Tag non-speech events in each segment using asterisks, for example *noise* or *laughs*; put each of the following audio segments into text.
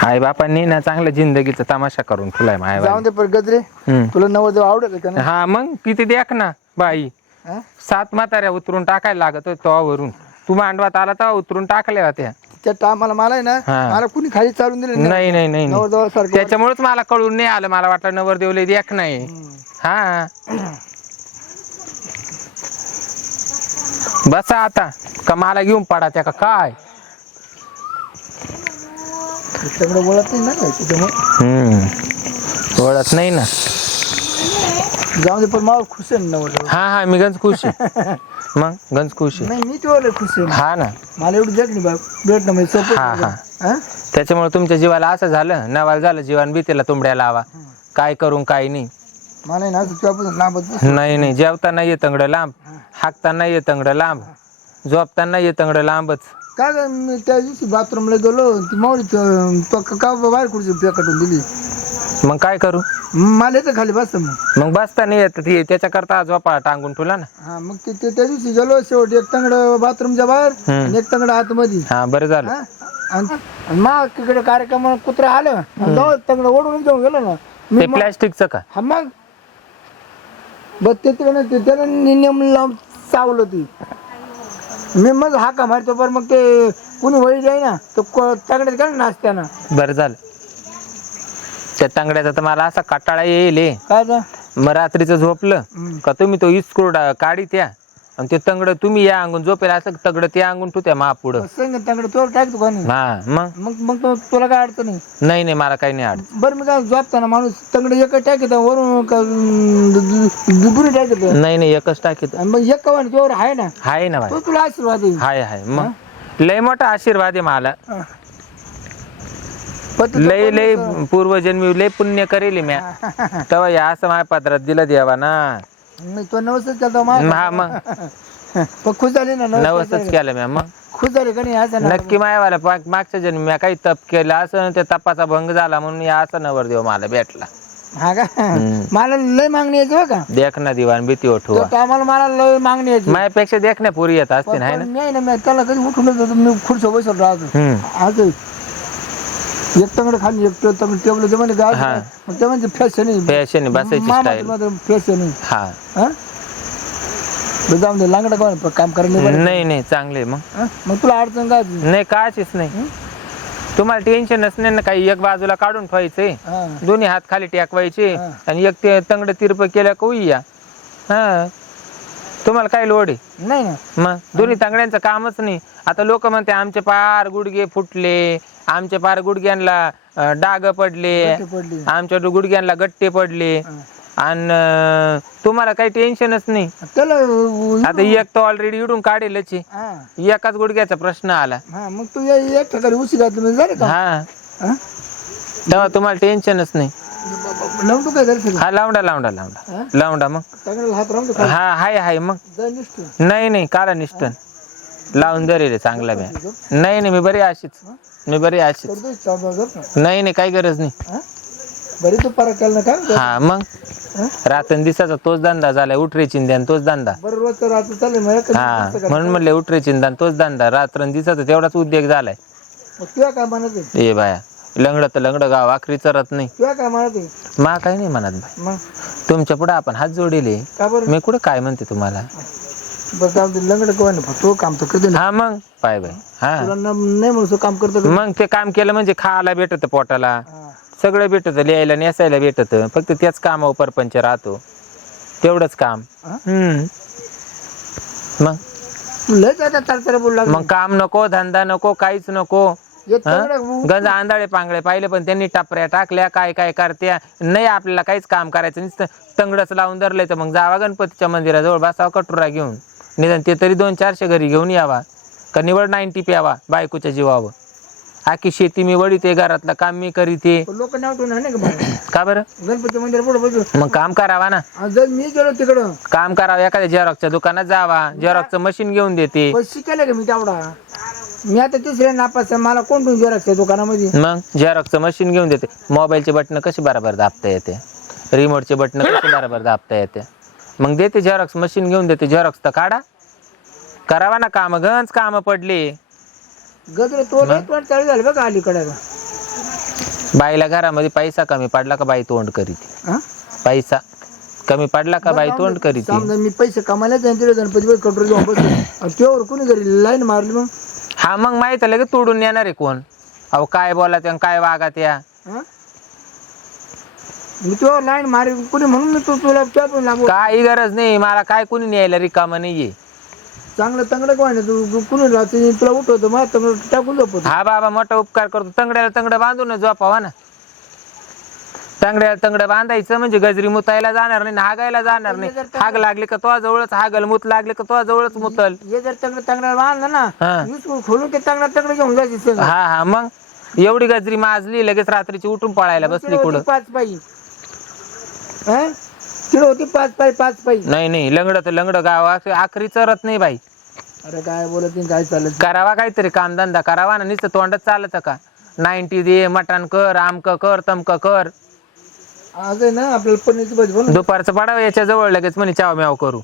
आई बापांनी ना चांगल्या जिंदगीचा तमाशा करून ठेवलाय माय जाऊन दे पण गजरे. तुला नवरदेव आवडेल का नाही हा मग किती देख ना बाई. हा? सात म्हाताऱ्या उतरून टाकायला लागत तोवरून तू मांडवात आला तेव्हा उतरून टाकल्या होत्या. त्या टायमाला मला आहे ना हा. मला कुणी खाली चालून दिलं नाही. नाही नाही नाही. नवरदेव सारखं त्याच्यामुळेच मला कळून नाही आलं. मला वाटलं नवरदेवले देख नाही. हा. बसा आता. का मला घेऊन पडा त्या का? काय? सगळं बोलत नाही ना त्याच्यामुळे हम्म. ओळख नाही ना. जाऊन दे पण मला खुश आहे ना हा हा मी गंज खुश आहे. मग? गंज खुश आहे. नाही मी तेवढं खुश आहे हा ना. मला एवढी जग नाही बा भेटणं म्हणजे सोपं हा. हा. हा? त्याच्यामुळे तुमच्या जीवाला असं झालं नवाल झालं जीवन भीतीला तुंबड्या लावा. काय करून काय नाही. मला आहे ना असं तुझ्यापासून बस. नाही नाही. जेवताना ये तंगडं लांब हाकताना ये तंगडं लांब झोपताना ये तंगडं लांबच. काय मी त्या दिवशी बाथरूमला गेलो ती मावळी त- तो क- बाहेर कुठची पेकटून दिली. मग काय करू? मला येतं खाली बसतं मग. मग बसता नाही येत ती त्याच्याकरता झोपा टांगून ठेवला ना. हा मग ते ते- त्या दिवशी गेलो शेवट एक तंगड बाथरूमच्या बाहेर आणि एक तंगड आतमध्ये. हा बरं झालं. हा? आणि आणि मग तिकडे कार्यक्रम कुत्रा आलं जाऊ तंगड ओढून जाऊन गेलो ना. मी ते प्लॅस्टिकचं का? हा मग. बस ते तिकडे ते त्यानं नियम लावून चावलं ती. मी मग हाका मारतो पण मग ते कुणी वळी जाई ना तो तंगड्यात गेला नाचत्याना बरं झालं त्या तांगड्याचा तर मला असा कटाळा येईल हे. काय तर मग रात्रीचं झोपलं. का तुम्ही तो इस्क्रूड काढी त्या आणि ते तंगड तुम्ही या अंगून झोपेल असं तगड ते अंगून ठेवत्या महापुढं संग तंगड तो टाकतो का नाही? हा मग? मग मग तो- तुला काय अडचण नाही नाही नाही मला काही नाही आड बरं मी काय झोपताना माणूस तंगड एक टाकत वरून का, अं, दु- दु- दुसरी टाकत. नाही नाही एकच टाकीत. आणि मग एक कवान तुझ्यावर आहे ना? हाय ना भाई तो तुला आशीर्वाद हाय हाय मग? लय मोठा आशीर्वाद आहे मला. पण तू- लय लय पूर्वजन्मी लय पुण्य करेल म्या तेव्हा या असं माझ्या पत्रात दिलं देवा ना मी तो नवसच केला मा- हा मग. *laughs* पण खुश झाली ना नवस नवसच केलं म्या मग. खुश झाली का नाही असं ना नक्की मायावाला पाक- मागच्या जन्मी म्या काही तप केला असं त्या तपाचा भंग झाला म्हणून या असा नवर देव मला भेटला. हा का? मला लय मागणी यायची बघ का? देख ना दिवाण भीती तो आम्हाला मला लय मागणी यायची. माझ्यापेक्षा देख ना पुरी येत असते पण- नाही ना? मी आहे ना मी त्याला कधी उठून येतो मी खुर्च्या बसलो राहतो. हम्म. आज एक तंगड खाली एक तंगड टेबल ते म्हणे काय हा. मग ते म्हणजे फॅशन आहे. फॅशन बसायची स्टाईल फॅशन आहे. हा. हा? जाऊन दे लांगडा कोण काम करायला नाही बरं. नाही नाही चांगले मग. हा? मग तुला अडचण काय आली? नाही काचीच नाही. तुम्हाला टेन्शनच नाही ना काही एक बाजूला काढून ठेवायचंय. हा. दोन्ही हात खाली टेकवायचे हा. आणि एक ते तंगड तिरप केल्या का या. हा. तुम्हाला काय लोड आहे? नाही ना. मग? दोन्ही तांगड्यांचं कामच नाही. आता लोक म्हणते आमचे पार गुडघे फुटले आमचे पार गुडघ्यांना डाग पडले आमच्या गुडघ्यांना गट्टे पडले. आणि तुम्हाला काही टेन्शनच नाही. त्याला उ- आता एक तर ऑलरेडी इडून काढेलच आहे. हा. एकाच गुडघ्याचा प्रश्न आला. हा मग तू या- एक ठिकाणी उशी घातली म्हणजे झालं का? हा. हा? तेव्हा तुम्हाला टेन्शनच नाही. लावून तू काय झालं हा लावडा लावडा लावडा हा? लावडा मग. हात राहून हा हाय हाय मग. जा. नाही नाही काला निष्ठन. लावून धरेल चांगला बॅ नाही नाही मी बरी अशीच. मी बरी करतोय का? नाही नाही काही गरज नाही. हा? बरी तू परत केलं ना का हा मग? हा? रातन दिसाचा तोच धंदा झालाय उठरे चिंध्यान तोच धंदा. बरं रोज तर आता चालेल मग एक हा म्हणून म्हणले उठरे चिंध्यान तोच धंदा. रात्रन दिसाचा तेवढाच उद्योग झालाय. मग तुला काय म्हणत आहे. ए बाया लंगड तर लंगड गाव आखरी चरत नाही. तुला काय म्हणत आहे. मा काही नाही म्हणत बाई. मग? तुमच्यापुढे आपण हात जोडिले. का बरं? मी कुठं काय म्हणते तुम्हाला? बरं जाऊ दे लंगड कोण तो काम तर करते ना हा मग? पाय हा. तुला न- नाही तो काम करतो का? मग ते काम केलं म्हणजे खायला भेटत पोटाला. हा. सगळं भेटत लिहायला नेसायला भेटत. फक्त त्याच कामावर परपंच राहतो. तेवढंच काम. हा? हम्म. मग? तू बोलू लागला. मग काम नको धंदा नको काहीच नको. हे? हा? गंज आंधळे पांगळे पाहिले पण त्यांनी टपऱ्या टाकल्या काय काय करत्या. नाही आपल्याला काहीच काम करायचं नुसतं. तंगडच लावून धरलंय तर मग जावा गणपतीच्या मंदिराजवळ बसावा कटोरा घेऊन. निदान ते तरी दोन चारशे घरी घेऊन यावा. का निवड नाईन्टी प्यावा बायकोच्या जीवावर. आखी शेती मी वडीते घरातलं काम मी करीते लोक नाव का बाहेर? *clears throat* का बरं? गणपती मंदिर पुढे बसू मग काम करावा ना. जर मी गेलो तिकडं. काम करावं एखाद्या झेरॉक्सच्या दुकानात जावा. झेरॉक्सचं मशीन घेऊन देते. पण शिकायला का मी तेवढा? मी आता तिसऱ्या नापास आहे. मला कोण ठेवून जेराक्स दुकानामध्ये? मग झेरॉक्सचं मशीन घेऊन देते. मोबाईलचे बटन कशी बरोबर दाबता येते? रिमोटचे बटन कशी बरोबर दाबता येते? मग देते झेरॉक्स मशीन घेऊन देते झेरॉक्स तर काढा. करावा ना काम गंज काम पडले. गजर तोंड चालू झालं बघा अलीकडे. बाईला घरामध्ये पैसा कमी पडला का बाई तोंड करीत? हा? पैसा कमी पडला का बाई तोंड करीत? समजा मी पैसे कमायला जाईन तिथे गणपती कटोरी जाऊन त्यावर कोणी घरी लाईन मारली मग? हा मग माहीत आहे लगेच तोडून येणार आहे कोण? अहो काय बोला त्या काय वागा त्या हा? मी तुझ्यावर लाईन मारी कोणी म्हणून मी तू तुला त्या पण लागू काही गरज नाही. मला काय कोणी न्यायला रिकामा नाहीये. चांगलं काय नाही तू तू कुणी राहते? तुला उठवतो. मग तर टाकून झोपतो. हा बाबा मोठा उपकार करतो. तंगड्याला तंगड बांधून झोपावा ना. तंगड्याला तंगड बांधायचं म्हणजे गजरी मुतायला जाणार नाही हागायला जाणार नाही. हाग लागली का तो जवळच हागल मुत लागले का तो जवळच मुतल. हे जर चांगलं चांगलं बांधलं ना हा. खोलून ते चांगलं चांगलं घेऊन जायचे. हा हा मग? एवढी गजरी माजली लगेच रात्रीची उठून पळायला बसली कुठं? पाच पायी. हा? तिकडे होती पाच पायी पाच पायी. नाही नाही लंगड तर लंगड गाव आख- आखरी चरत नाही बाई. अरे काय बोलत नाही, काय चालत करावा काहीतरी कामधंदा करावा ना नुसतं तोंडच चालत का? नाईन्टी दे मटण कर आमक कर तमक कर. आज आहे ना आपल्याला पनीरची भाजी बनव दुपारचं पडावं याच्या जवळ लगेच म्हणे चाव म्याव करू.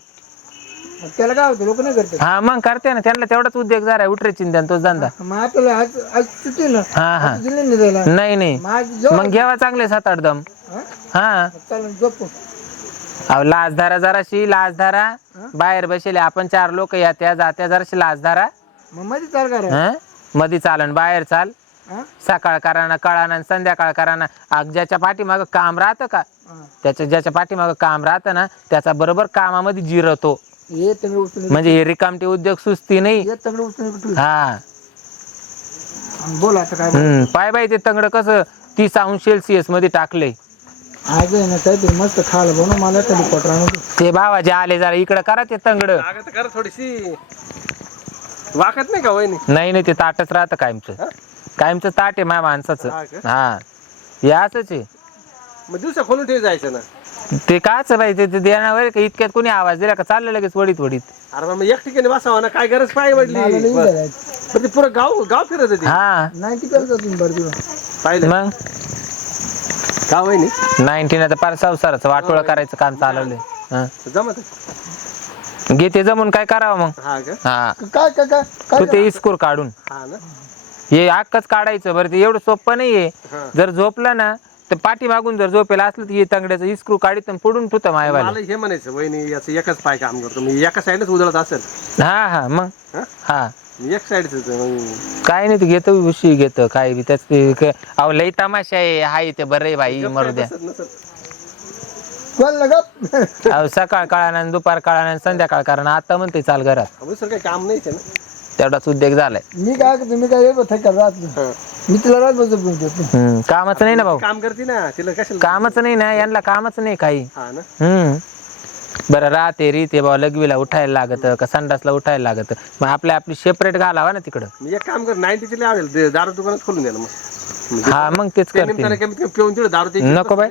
त्याला काय होतं लोक नाही करते. हा मग करते ना. त्यांना तेवढाच उद्योग जरा उठरे चिंतन तोच धंदा. मग आपल्याला आज आज सुट्टी ना हा हा. आज दिली नाही नाही नाही. मग आज मग घ्यावा चांगले सात आठ दम. हा? हा. झोपू. अहो लाजधारा जराशी लाजधारा बाहेर बसेले आपण चार लोक यात्या जात्या जराशी लाजधारा मग मध्ये चाल करा हा? मधी चालन बाहेर चाल. हा? सकाळ कराना कळाना आणि संध्याकाळ कराना. आग ज्याच्या पाठीमागं काम राहतं का? हा. त्याच्या ज्याच्या पाठीमागं काम राहतं ना त्याचा बरोबर कामामध्ये जिरतो. ये तंगड उचलून म्हणजे हे रिकामटे उद्योग सुस्ती नाही. ये तंगड उचलून इकडे ठेव. हा. आणि बोल आता काय हम्म पाय बाई ते तंगड कसं तीस अंश सेल्सिअसमध्ये टाकलंय. आज आहे ना काहीतरी मस्त खायला बनव मला कधी पटरा नको ते बाबाजे आले जरा इकडं करा ते तंगड. लागत कर थोडीशी. वाकत नाही का वहिनी? नाही नाही ते ताटच राहतं कायमचं. कायमचं ताट आहे माझ्या माणसाचं. हा? हा. हे असंच आहे. मग दिवसा खोलून ठेव जायचं ना. ते काच बाई ते देण्यावर का इतक्यात कोणी आवाज दिला का? चाललं लगेच वडीत वडीत. अरे मग एक ठिकाणी बसावं ना काय गरज पाय मला नाही ते पुरं गाव गाव फिरत होती. हा. नाही ती करत होती बरं तुला पाहिलं. मग? का वहिनी? नाईन्टीन आता पार संसाराचं वाटोळं करायचं काम चालवलंय. हा. जमत? घे ते जमून काय करावं मग? हा का? हा. काय काय काय तू काय ते इस्कूर काढून. हा ना. हे अख्खच काढायचं बरं ते एवढं सोपं नाहीये. हा. जर झोपलं ना तर पाठी मागून जर झोपेला असलं तर हे तंगड्याचं इस्क्रू काढीत आणि पुढून तुतं मायवाला मला हे म्हणायचं वहिनी याचं एकच पाय काम करतो. मी एका साईडच उधळत असेल. हा हा मग? हा? हा. मी एक साईडच मग काय नाही ते घेतो उशी घेतो. काय बी त्याच ते क- अहो लई तमाशा आहे. हाय ते बरं आहे बाई मरू द्या. नसत नसत. बोल ना गप अहो सकाळ काळानं दुपार काळानं संध्याकाळ कारण आता म्हणते चाल घरात. काही काम आहे ना. तेवढाच उद्योग झालाय. मी काय करतो मी काय राहत नाही. हा. मी तुला रात बसतो फोन देतो हम्म कामाचं नाही ना भाऊ. काम करते ना तिला कशाला कामच नाही ना यांना कामच नाही काही. हा ना. हम्म. बरं राहते रीते बाबा लघवीला उठायला लागत का संडासला उठायला लागत. मग आपल्या आपली सेपरेट घालावा ना तिकडं. मी एक काम कर नाईन्टीचे लावेल ते दारू दुकानात खोलून द्या ना मग. म्हणजे हा मग तेच त्या करते निमित्ताने कमीत कमी पिऊन तिकडे दारू द्यायची. नको बाई.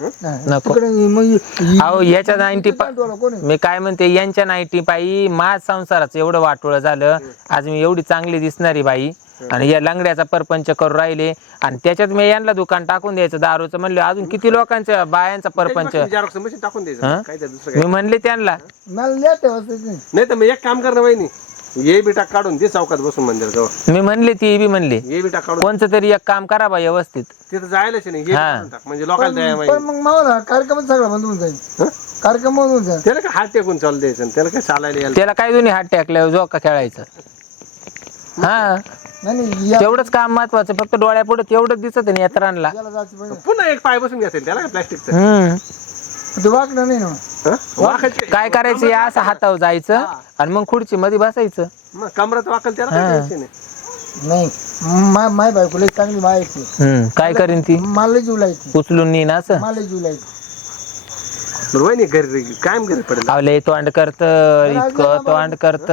नको. तिकडे मग इ- अहो याच्या नाईन्टी तुला कोण? आहे? मी काय म्हणते यांच्या नाईन्टी पायी माझ संसाराचं एवढं वाटोळं झालं. आज मी एवढी चांगली दिसणारी बाई. आणि या लंगड्याचा परपंच करू राहिले. आणि त्याच्यात मी यांना दुकान टाकून द्यायचं दारूचं म्हणलं अजून किती लोकांच्या बायांचा परपंच. जेरॉक्स मशीन टाकून हा? द्यायचं काय ते दुसरं मी म्हणले त्यांना. मला लेट वाजता नाही नाही तर मग एक काम कर ना वहिनी. ये बी टाक काढून दे चौकात बसून मंदिर जवळ मी म्हणले ती बी म्हणले. ये बी टाक काढून कोणचं तरी एक काम करा बा व्यवस्थित. तिथं जायलाच नाही हा. काढून टाक. म्हणजे लोकांना पण मग कार्यक्रम सगळा बंद होऊन जाईल. हं? कार्यक्रम बंद होऊन जाईल. त्याला काय हात टेकून चालू द्यायचं आणि त्याला काय चालायला यायला? त्याला काय दोन्ही हात टाकल्यावर जो का खेळायचं? हा. नाही नाही या- तेवढंच काम महत्वाचं. फक्त डोळ्यापुढे तेवढंच दिसत आहे यात्रांना. याला जायचं पाहिजे. पुन्हा एक पाय बसून घ्यायचं त्याला प्लॅस्टिकचं? हम्म. ते वाकलं नाही ना? वाकायचं काय करायचं? या असं हातावर जायचं आणि मग खुर्ची मध्ये बसायचं. मग कमरात वाकल त्याला काय टेन्शन आहे नाही माय माय बायको लई चांगली मायाची हम्म काय करीन ती? मला लई जीव लायची उचलून नेईन असं? मला लई जीव लायची बरं वहिनी घरी कायम घरी पडेल. आवले तोंड करत इतकं तोंड करत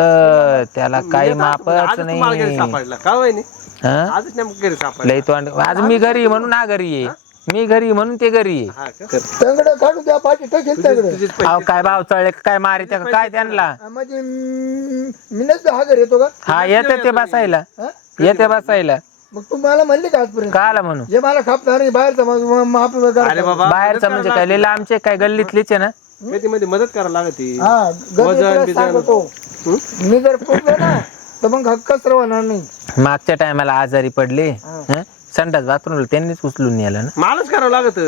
त्याला काही मापच आज तुम्हाला घरी नाही. सापडला. का वहिनी? हं? आजच नेमकं घरी सापडला. लय तोंड आज मी घरी म्हणून हा घरी आहे. मी घरी म्हणून ते घरी आहे. हा का? तंगड काढू द्या पाठी टाकेल तंगड. तुझीच अहो काय भाव चळले काय मारे त्या काय त्यांना? म्हणजे मी मी नसतो हा घर येतो का? हा येते ते बसायला. हा? येते बसायला. मग तू मला म्हणली का आजपर्यंत? काला म्हणून हे मला खापणार नाही बाहेरचा मग मग आपलं घर अरे बाबा बाहेरचं म्हणजे काय लिहिलं आमचे काय गल्लीतलीच आहे ना? मध्ये मध्ये मदत करायला लागती. हा वजन, गणित बिजन. सांगतो. हं? मी जर फुटलो ना तर मग हक्कच राहणार नाही. मागच्या टायमाला आजारी पडले हं? संडास बाथरूमला त्यांनीच उचलून नेलं ना. मलाच करावं लागत.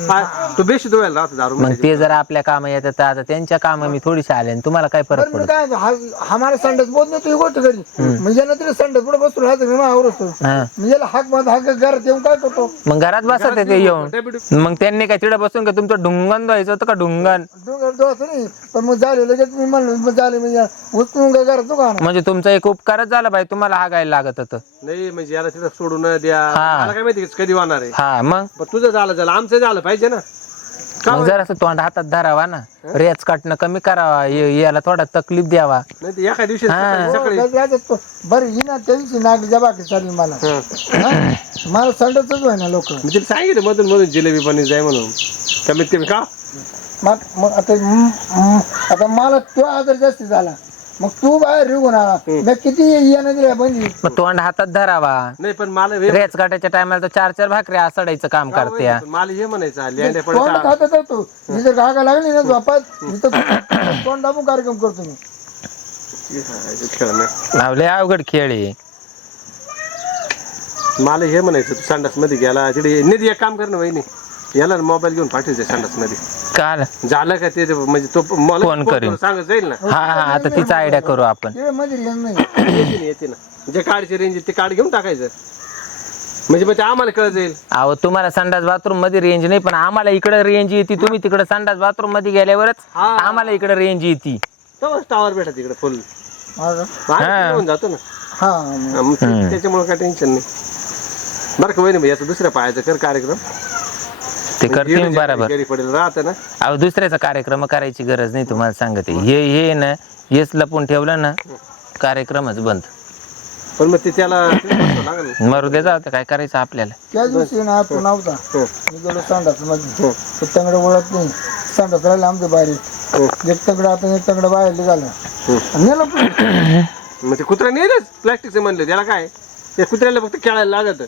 हा, तू बेशी धुवायला राहतो दारू मग ते जर आपल्या कामं येतात तर आता त्यांच्या कामं मी थोडीशी आले आणि तुम्हाला काय फरक पडत? काय हा हा मला संडास बोध नाही ही गोष्ट करी. म्हणजे यानं तरी संडास पुढे बसतो राहतो मी मावर असतो. हा. मी याला हाकमध्ये हाक घरात येऊन काय करतो? मग घरात बसत ते येऊन. मग त्यांनी काय तिकडे बसून का तुमचं ढुंगण द्यायचं होतं का ढुंगण? डोंगर नाही पण मग झाले लगेच मी म्हणलो मग झाले म्हणजे उचलून काय घरात तो का म्हणजे तुमचा एक उपकारच झाला बाई तुम्हाला हागायला लागत होतं. नाही म्हणजे याला तिथं सोडू न द्या. हा. मला काय माहिती कधी होणार आहे. हा मग? पण तुझं झालं झालं. आमचं झालं पाहिजे ना. का मग जरासं तोंड हातात धरावा ना. रेच काटणं कमी करावा. ये- याला थोडा तकलीफ द्यावा. नाही ते एका दिवशी. सकाळी सकाळी बरं ही ना त्या दिवशी नाग जबाकी चालेल मला. हा. हा? मला संडासच होय ना लोक मी तिला सांगितलं मधून मधून जिलेबी पण जाय म्हणून. कमीत कमी का? आता म- म- आता मला तो आजार जास्त झाला. मग तू बाहेर मी किती येणं दिल्या मग तोंड हातात धरावा. नाही पण मला हे रेच काटायच्या टायमाला तर चार चार भाकरी आसडायचं काम करते. पण मला हे म्हणायचं लेंड्या तोंड पडता खात होतो मी जर घागा लागली ना झोपात मी तर तोंड दाबून कार्यक्रम करतो मी. लावले अवघड खेळ आहे. मला हे म्हणायचं तू संडासमध्ये गेला. तिथे निधी एक काम कर ना वहिनी. याला मोबाईल घेऊन पाठवायचं संडासमध्ये काल झालं का ते? म्हणजे तो मला फोन करीन. सांगत जाईल ना. हा हा आता तिचा आयडिया करू आपण. ते मध्ये येत नाही. येते ना येते ना. जे कार्डची रेंज ते कार्ड घेऊन टाकायचं. म्हणजे मग ते आम्हाला कळ जाईल अहो तुम्हाला संडास बाथरूममध्ये रेंज नाही पण आम्हाला इकडे रेंज येते. तुम्ही तिकडे संडास बाथरूममध्ये गेल्यावरच हा. आम्हाला इकडे रेंज येते. टावर भेटा तिकडे फुल माझं? होऊन जातो ना. हा. हा, मग ते- त्याच्यामुळे काय टेन्शन नाही. बरं का वहिनी याचा दुसऱ्या पायाचा कर कार्यक्रम. ते करते मी बरोबर. घरी पडेल राहतं ना. अहो दुसऱ्याचा कार्यक्रम करायची गरज नाही तुम्हाला सांगते. हे हे ना हेच लपून ठेवलं ना कार्यक्रमच बंद. पण मग ते त्याला लागेल. मरू दे जाऊ दे, काय करायचं आपल्याला. त्या दिवशी ना नव्हता. हो. मी गेलो संडासमध्ये. ते तंगड ओळख नाही. संडास राहिला आमच्या बाहेर. हो. एक तंगड आता एक तंगड बाहेर निघालं. नेलं पुढे. *coughs* मग ते कुत्रा नेलंच. प्लॅस्टिकचं म्हणलं त्याला काय? ते कुत्र्याला फक्त खेळायला लागत.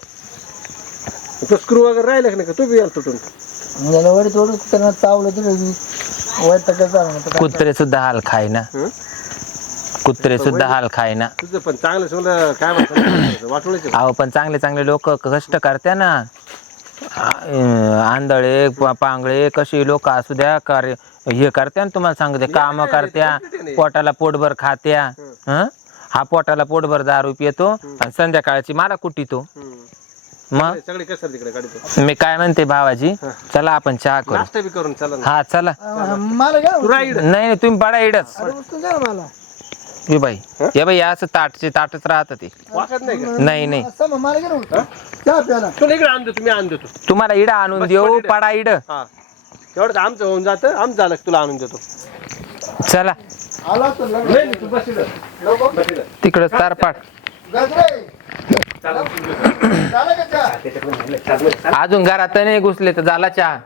तो स्क्रू वगैरे राहिला का नाही का? तो बी याला तुटून. याला वरी थोडं त्यांना चावलं तरी वय तक्यात झालं ना तर काय कुत्रे सुद्धा हाल खाय ना. हं? कुत्रे सुद्धा हाल खाय ना. तुझं पण चांगलं काय म्हणतात *coughs* अहो पण चांगले चांगले लोक कष्ट करते ना. आ- अं, आंधळे प- पांगळे कशी लोक असू द्या कार्य हे करते ना तुम्हाला सांगते काम करत्या पोटाला पोटभर खात्या हं? हा? पोटाला पोटभर दारू पितो आणि संध्याकाळची मला कुटीतो. हम्म. मग? सगळी कसर तिकडे काढतो मी काय म्हणते भावाजी चला आपण चहा करू. नाश्ता बी करून चला ना. हा चला. अं, मला घ्या. तू राईड नाही नाही तुम्ही बडा इडच. अरे ना मला. बाई. हे? बाई असं ताटचे ताटच राहत ते. वाटत नाही का? नाही नाही. असं मग मला घ्या ना वस्तू. चहा प्याला तुला इकडे आणतो तुम्ही आण देतो तुम्हाला इडं आणून देऊ पडा इड. हा. तेवढं आमचं होऊन जातं आमचं झालं की तुला आणून देतो. चला. आला तर लग्न. नाही नाही, तू बस इकडं. बस इकडं. तिकडं तारपाट. गजरे. *coughs* अजून घरात नाही घुसले तर झाला चहा.